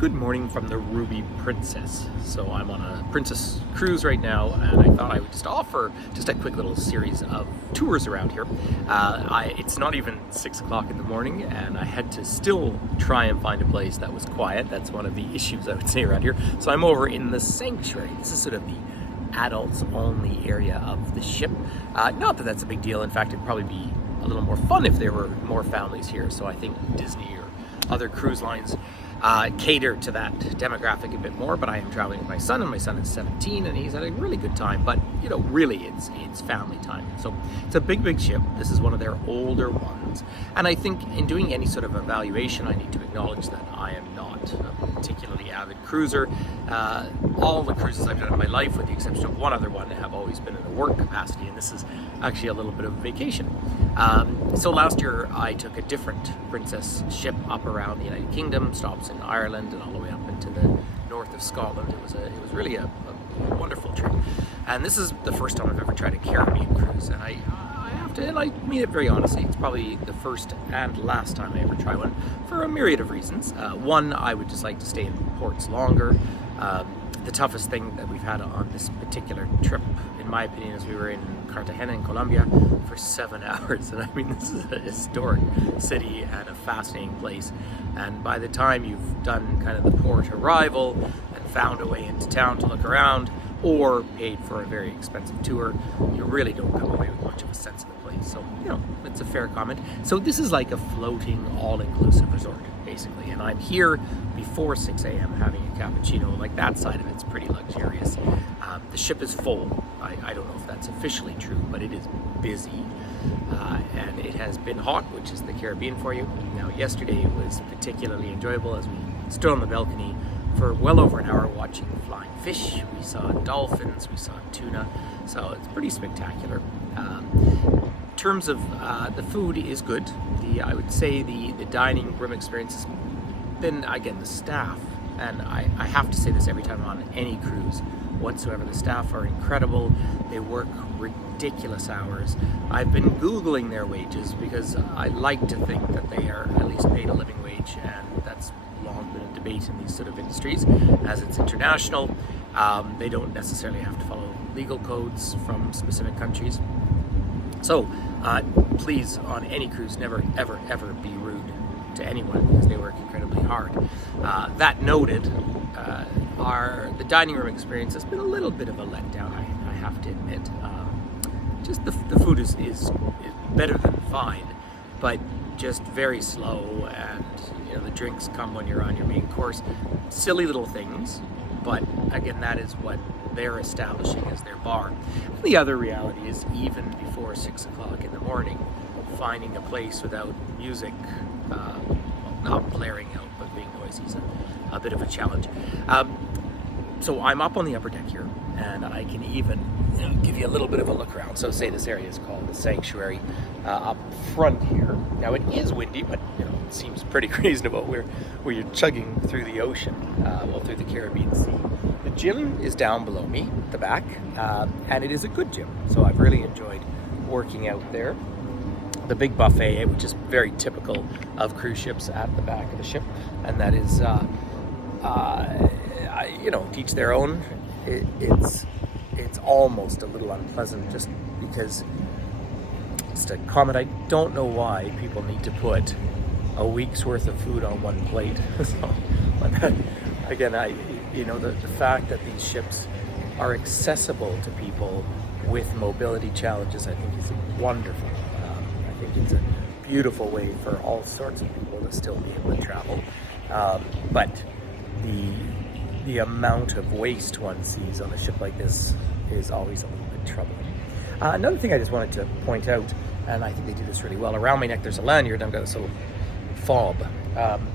Good morning from the Ruby Princess. So I'm on a princess cruise right now, and I thought I would just offer just a quick little series of tours around here. It's not even 6 o'clock in the morning, and I had to still try and find a place that was quiet. That's one of the issues I would say around here. So I'm over in the sanctuary. This is sort of the adults only area of the ship. Not that that's a big deal. In fact, it'd probably be a little more fun if there were more families here. So I think Disney or other cruise lines cater to that demographic a bit more, but I am traveling with my son, and my son is 17, and he's had a really good time. But you know, really, it's family time. So it's a big ship. This is one of their older ones, and I think in doing any sort of evaluation, I need to acknowledge that I am not a particularly avid cruiser. All the cruises I've done in my life, with the exception of one other one, have always been in a work capacity, and this is actually a little bit of vacation. So last year I took a different princess ship up around the United Kingdom, stops in Ireland and all the way up into the north of Scotland. It was really a wonderful trip, and this is the first time I've ever tried a Caribbean cruise, and I have to, and I mean it very honestly, it's probably the first and last time I ever try one for a myriad of reasons. One, I would just like to stay in ports longer. The toughest thing that we've had on this particular trip, in my opinion, is we were in Cartagena in Colombia for 7 hours. And I mean, this is a historic city and a fascinating place. And by the time you've done kind of the port arrival and found a way into town to look around, or paid for a very expensive tour, you really don't come away with much of a sense of the place. So, you know, it's a fair comment. So this is like a floating, all-inclusive resort, basically. And I'm here before 6 a.m. having a cappuccino. Like, that side of it's pretty luxurious. The ship is full. I don't know if that's officially true, but it is busy. And it has been hot, which is the Caribbean for you. Now, yesterday was particularly enjoyable as we stood on the balcony for well over an hour watching flying fish. We saw dolphins, we saw tuna, so it's pretty spectacular. In terms of the food is good. I would say the dining room experience has been, again, the staff, and I have to say this every time I'm on any cruise whatsoever, the staff are incredible. They work ridiculous hours. I've been Googling their wages because I like to think that they are at least paid a living wage, and that's long been a debate in these sort of industries. As it's international, they don't necessarily have to follow legal codes from specific countries. So please, on any cruise, never ever be rude to anyone, because they work incredibly hard. That noted, the dining room experience has been a little bit of a letdown, I have to admit. Just the food is better than fine, but just very slow, and you know, the drinks come when you're on your main course. Silly little things, but again, that is what they're establishing as their bar. And the other reality is, even before 6 o'clock in the morning, finding a place without music, not blaring out, but being noisy, is a bit of a challenge. So I'm up on the upper deck here, and I can even give you a little bit of a look around. So say this area is called the sanctuary up front here. Now it is windy, but you know, it seems pretty reasonable where you're chugging through the ocean, through the Caribbean Sea. The gym is down below me at the back, and it is a good gym. So I've really enjoyed working out there. The big buffet, which is very typical of cruise ships, at the back of the ship, and that is, you know, teach their own. It's almost a little unpleasant, just because, just a comment, I don't know why people need to put a week's worth of food on one plate. So, again, the fact that these ships are accessible to people with mobility challenges, I think, is wonderful. I think it's a beautiful way for all sorts of people to still be able to travel. But the amount of waste one sees on a ship like this is always a little bit troubling. Another thing I just wanted to point out, and I think they do this really well, around my neck there's a lanyard, and I've got this little fob.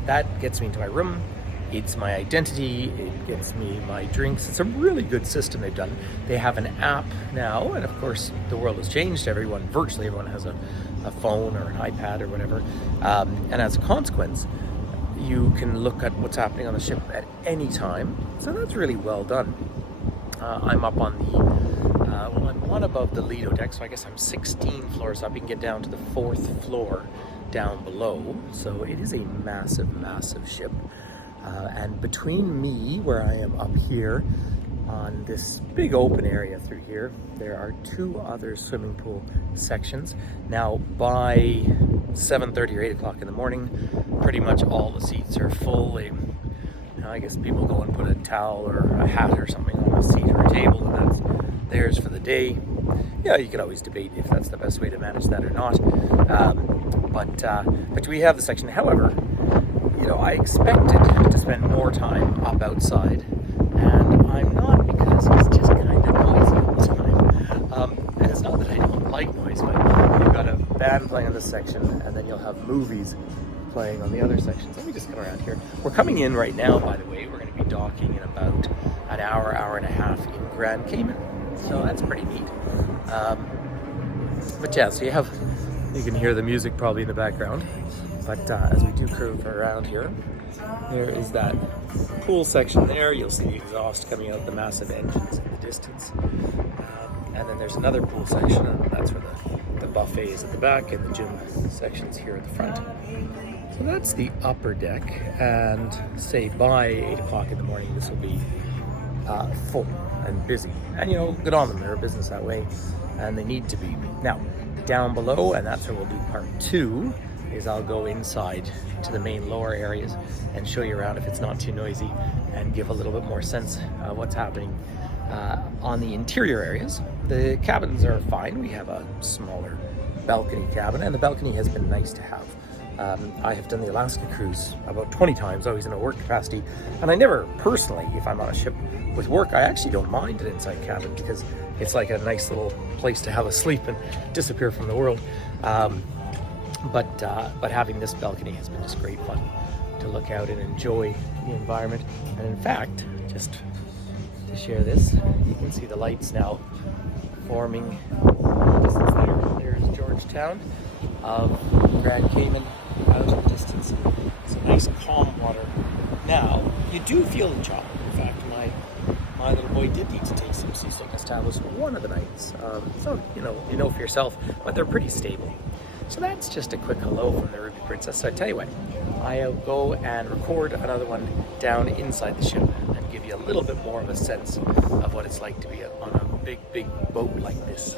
That gets me into my room. It's my identity, it gets me my drinks. It's a really good system they've done. They have an app now, and of course the world has changed. Virtually everyone has a phone or an iPad or whatever. And as a consequence, you can look at what's happening on the ship at any time. So that's really well done. I'm up on I'm one above the Lido deck, so I guess I'm 16 floors up. You can get down to the 4th floor down below. So it is a massive ship. And between me, where I am up here, on this big open area through here, there are 2 other swimming pool sections. Now, by 7:30 or 8 o'clock in the morning, pretty much all the seats are full. I guess people go and put a towel or a hat or something on a seat or a table, and that's theirs for the day. Yeah, you could always debate if that's the best way to manage that or not. But we have the section. However, I expected to spend more time up outside, and I'm not, because it's just kind of noisy all the time. And it's not that I don't like noise, but you've got a band playing on this section, and then you'll have movies playing on the other sections. Let me just come around here. We're coming in right now, by the way. We're going to be docking in about an hour and a half in Grand Cayman. So that's pretty neat. But yeah, so you can hear the music probably in the background. But as we do curve around here, there is that pool section there. You'll see the exhaust coming out the massive engines in the distance. And then there's another pool section, and that's where the buffet is at the back, and the gym section's here at the front. So that's the upper deck, and say by 8 o'clock in the morning, this will be full and busy. And good on them, they're a business that way, and they need to be. Now, down below, and that's where we'll do part 2, is I'll go inside to the main lower areas and show you around if it's not too noisy, and give a little bit more sense of what's happening on the interior areas. The cabins are fine. We have a smaller balcony cabin, and the balcony has been nice to have. I have done the Alaska cruise about 20 times, always in a work capacity, and I never personally, if I'm on a ship with work, I actually don't mind an inside cabin, because it's like a nice little place to have a sleep and disappear from the world. But having this balcony has been just great fun to look out and enjoy the environment. And in fact, just to share this, you can see the lights now forming distance there. There's Georgetown of Grand Cayman out in the distance. It's a nice calm water. Now, you do feel the chop. In fact, my little boy did need to take some sea sickness tablets one of the nights. So, you know for yourself, but they're pretty stable. So that's just a quick hello from the Ruby Princess. So I tell you what, I'll go and record another one down inside the ship and give you a little bit more of a sense of what it's like to be on a big boat like this.